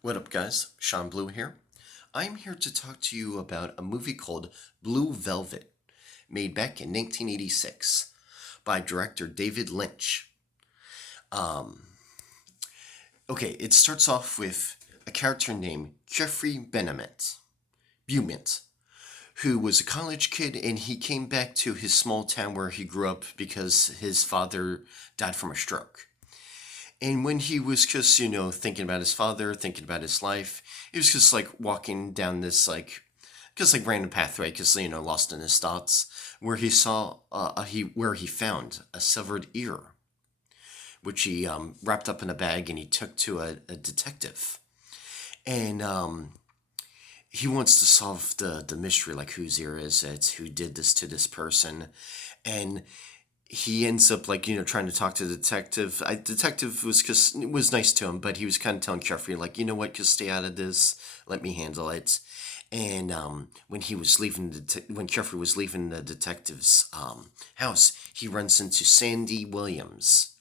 What up, guys? Sean Blue here. I'm here to talk to you about a movie called Blue Velvet, made back in 1986 by director David Lynch. Um, okay, it starts off with a character named Jeffrey Beaumont, who was a college kid and he came back to his small town where he grew up because his father died from a stroke. And when he was just, thinking about his father, thinking about his life, he was just like walking down this just like random pathway, because lost in his thoughts, where he saw, where he found a severed ear, which he wrapped up in a bag and he took to a detective, and he wants to solve the mystery, like whose ear is it, who did this to this person, and he ends up trying to talk to the detective. Detective was nice to him, but he was kind of telling Jeffrey what, just stay out of this, let me handle it. And when he was leaving when Jeffrey was leaving the detective's house, he runs into Sandy Williams.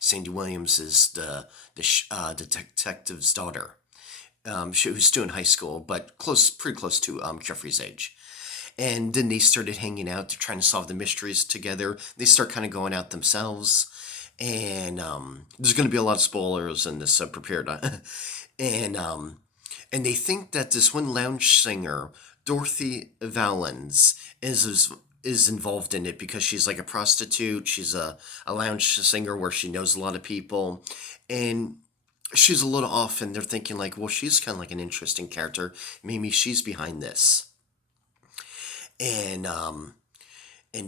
Sandy Williams is the detective's daughter. Who's still in high school, but pretty close to Jeffrey's age. And then they started hanging out. They're trying to solve the mysteries together. They start kind of going out themselves. And there's going to be a lot of spoilers in this, so prepared. and and they think that this one lounge singer, Dorothy Valens, is involved in it because she's like a prostitute. She's a lounge singer where she knows a lot of people. And she's a little off, and they're thinking well, she's kind of like an interesting character. Maybe she's behind this. And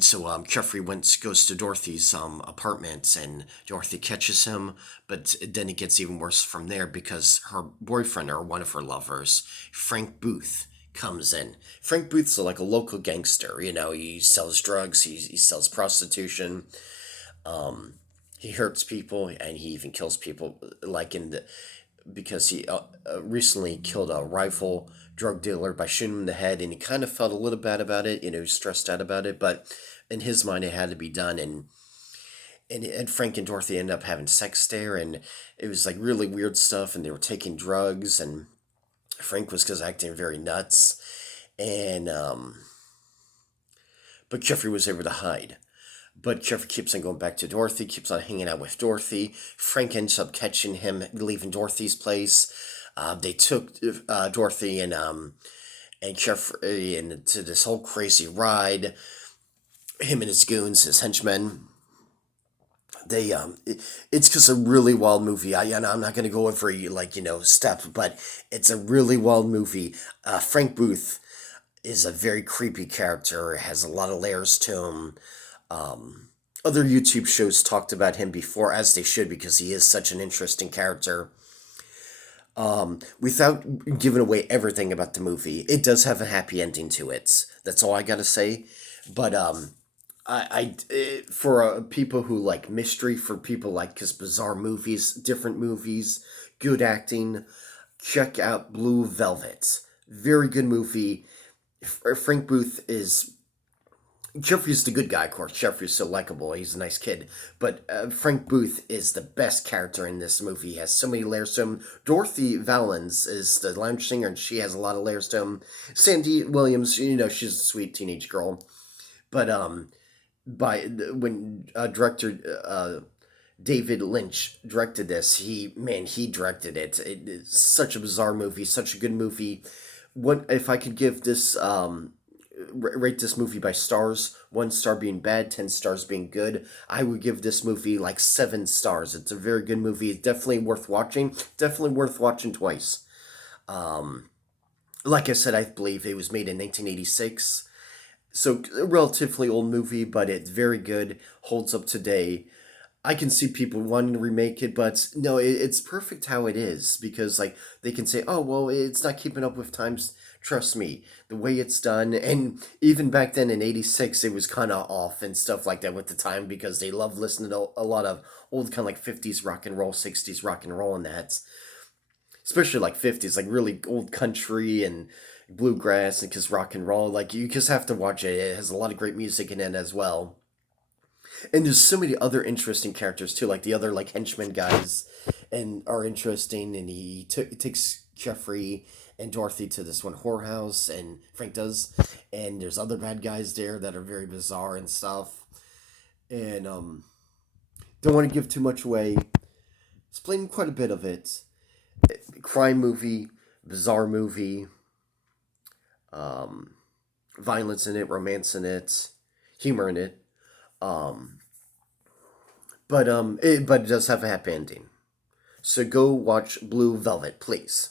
so Jeffrey goes to Dorothy's apartment, and Dorothy catches him, but then it gets even worse from there because her boyfriend, or one of her lovers, Frank Booth, comes in. Frank Booth's like a local gangster. He sells drugs, he sells prostitution, he hurts people, and he even kills people. Because he recently killed a rival drug dealer by shooting him in the head, and he kind of felt a little bad about it. He was stressed out about it, but in his mind, it had to be done. And Frank and Dorothy ended up having sex there, and it was like really weird stuff. And they were taking drugs, and Frank was just acting very nuts, and but Jeffrey was able to hide. But Jeffrey keeps on going back to Dorothy, keeps on hanging out with Dorothy. Frank ends up catching him leaving Dorothy's place. They took Dorothy and Jeffrey into this whole crazy ride. Him and his goons, his henchmen. It's just a really wild movie. I'm not gonna go every step, but it's a really wild movie. Frank Booth is a very creepy character. Has a lot of layers to him. Other YouTube shows talked about him before, as they should, because he is such an interesting character. Without giving away everything about the movie, it does have a happy ending to it. That's all I gotta say. But for people who like mystery, for people like just bizarre movies, different movies, good acting, check out Blue Velvet. Very good movie. Frank Booth is Jeffrey's the good guy, of course. Jeffrey's so likable. He's a nice kid. But Frank Booth is the best character in this movie. He has so many layers to him. Dorothy Valens is the lounge singer, and she has a lot of layers to him. Sandy Williams, she's a sweet teenage girl. But when director David Lynch directed this, he directed it. It is such a bizarre movie, such a good movie. What if I could give this rate this movie by stars, 1 star being bad, 10 stars being good, I would give this movie like 7 stars. It's a very good movie. It's definitely worth watching. Definitely worth watching twice. Like I said, I believe it was made in 1986. So a relatively old movie, but it's very good. Holds up today. I can see people wanting to remake it, but no, it's perfect how it is, because they can say, "Oh, well, it's not keeping up with times." Trust me, the way it's done, and even back then in '86, it was kind of off and stuff like that with the time, because they love listening to a lot of old kind of like '50s rock and roll, '60s rock and roll, and that, especially like '50s, like really old country and bluegrass, and just rock and roll. Like, you just have to watch it. It has a lot of great music in it as well. And there's so many other interesting characters too, like the other like henchmen guys, and are interesting. And he takes Jeffrey and Dorothy to this one whorehouse, and Frank does. And there's other bad guys there that are very bizarre and stuff. And don't want to give too much away. Explain quite a bit of it. Crime movie, bizarre movie, um, violence in it, romance in it, humor in it. Um, but it does have a happy ending. So go watch Blue Velvet, please.